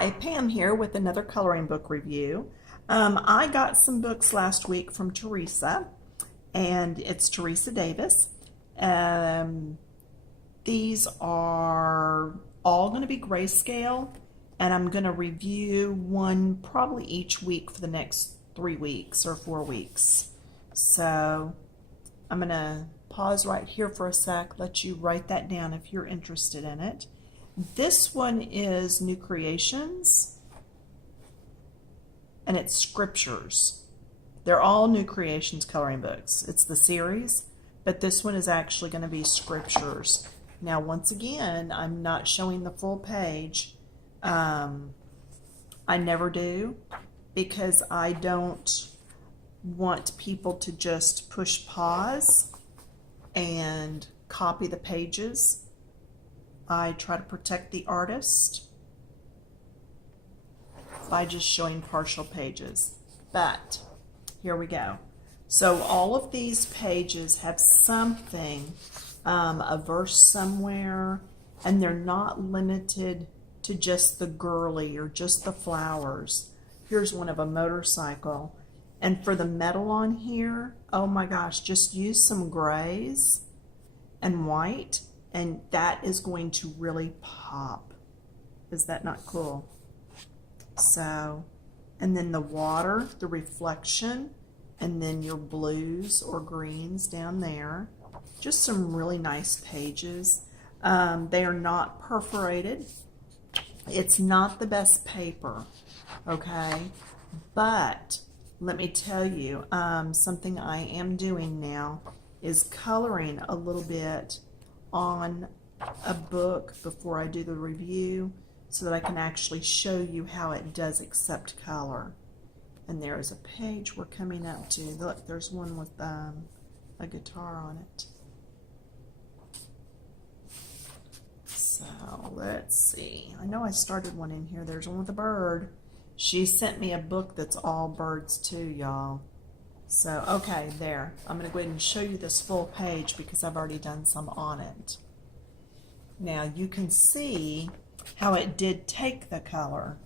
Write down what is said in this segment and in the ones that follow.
Hi, Pam here with another coloring book review. I got some books last week from Teresa, and it's Teresa Davis. Um, these are all going to be grayscale, and I'm going to review one probably each week for the next 3 weeks or 4 weeks. So I'm going to pause right here for a sec, let you write that down if you're interested in it. This one is New Creations, and it's Scriptures. They're all New Creations coloring books. It's the series, but this one is actually going to be Scriptures. Now, once again, I'm not showing the full page. I never do, because I don't want people to just push pause and copy the pages. I try to protect the artist by just showing partial pages. But here we go. So all of these pages have something, a verse somewhere, and they're not limited to just the girly or just the flowers. Here's one of a motorcycle. And for the metal on here, oh my gosh, just use some grays and white, and that is going to really pop. Is that not cool? So, and then the water, the reflection, and then your blues or greens down there. Just some really nice pages. They are not perforated. It's not the best paper, okay? But let me tell you, something I am doing now is coloring a little bit on a book before I do the review so that I can actually show you how it does accept color. And there is a page we're coming up to. Look, there's one with a guitar on it. So let's see. I know I started one in here. There's one with a bird. She sent me a book that's all birds too, y'all. So, okay, there. I'm going to go ahead and show you this full page because I've already done some on it. Now, you can see how it did take the color,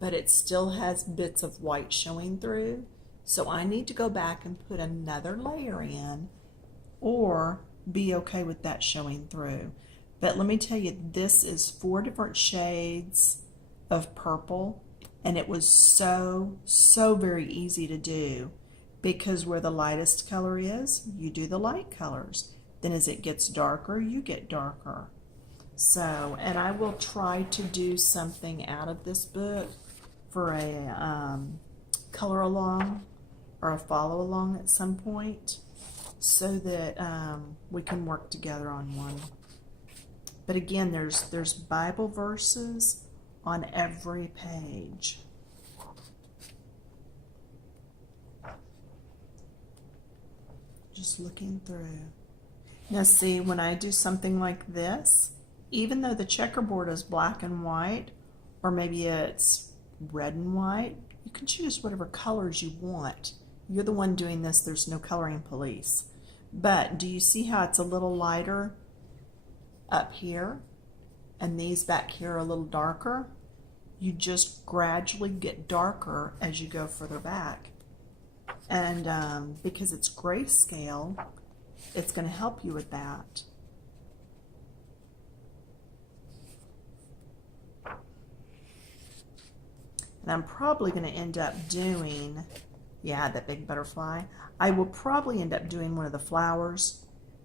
but it still has bits of white showing through. So I need to go back and put another layer in or be okay with that showing through. But let me tell you, this is 4 different shades of purple, and it was so very easy to do. Because where the lightest color is, you do the light colors. Then as it gets darker, you get darker. So, and I will try to do something out of this book for a color along or a follow along at some point so that we can work together on one. But again, there's Bible verses on every page. Just looking through. Now see, when I do something like this, even though the checkerboard is black and white, or maybe it's red and white, you can choose whatever colors you want. You're the one doing this, there's no coloring police. But do you see how it's a little lighter up here, and these back here are a little darker? You just gradually get darker as you go further back. And because it's grayscale, it's going to help you with that. And I'm probably going to end up doing, yeah, that big butterfly. I will probably end up doing one of the flowers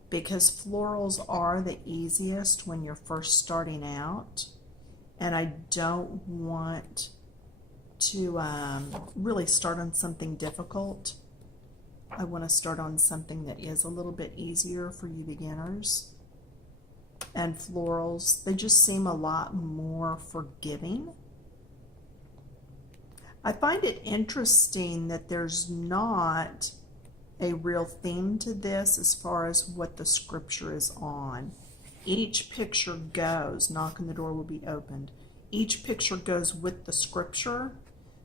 because florals are the easiest when you're first starting out. And I don't want to really start on something difficult. I want to start on something that is a little bit easier for you beginners. And florals, they just seem a lot more forgiving. I find it interesting that there's not a real theme to this as far as what the scripture is on. Each picture goes, knock on the door will be opened. Each picture goes with the scripture.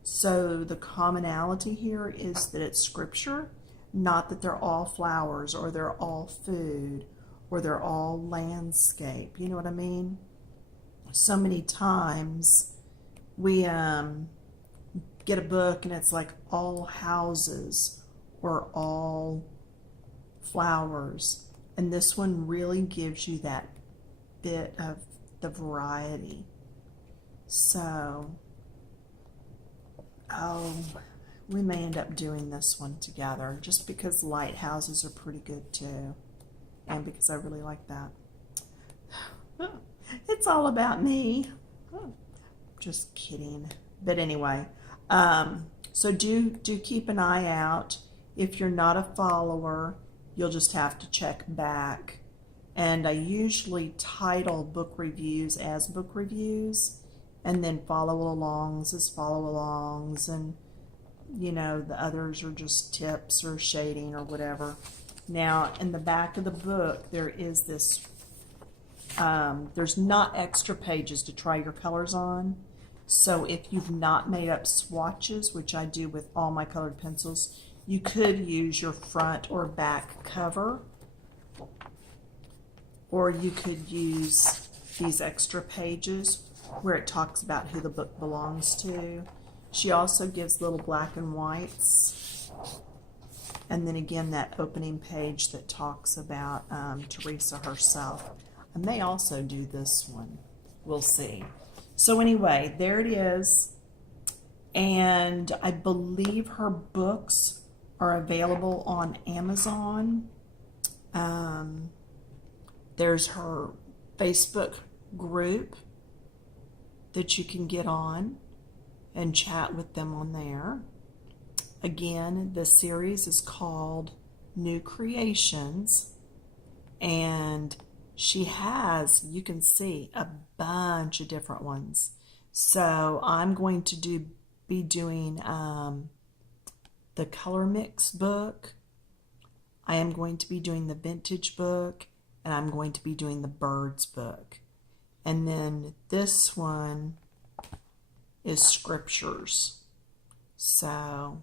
So the commonality here is that it's scripture, not that they're all flowers or they're all food or they're all landscape. You know what I mean? So many times we get a book and it's like all houses or all flowers. And this one really gives you that bit of the variety. So, we may end up doing this one together just because lighthouses are pretty good too. And because I really like that. It's all about me. Just kidding. But anyway, so do keep an eye out. If you're not a follower, you'll just have to check back. And I usually title book reviews as book reviews, and then follow-alongs as follow-alongs, and you know, the others are just tips or shading or whatever. Now, in the back of the book, there is this, there's not extra pages to try your colors on. So if you've not made up swatches, which I do with all my colored pencils, you could use your front or back cover, or you could use these extra pages where it talks about who the book belongs to. She also gives little black and whites. And then again, that opening page that talks about Teresa herself. I may also do this one. We'll see. So anyway, there it is. And I believe her books are available on Amazon. There's her Facebook group that you can get on and chat with them on there. Again, the series is called New Creations, and she has, you can see, a bunch of different ones. So I'm going to be doing the color mix book. I am going to be doing the vintage book, and I'm going to be doing the birds book. And then this one is scriptures. So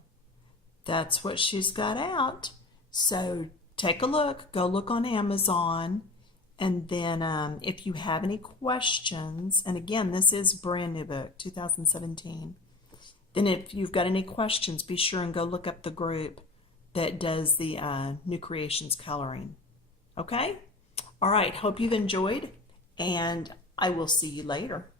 that's what she's got out. So take a look. Go look on Amazon. And then if you have any questions, and again, this is a brand new book, 2017. Then if you've got any questions, be sure and go look up the group that does the New Creations coloring. Okay? All right. Hope you've enjoyed, and I will see you later.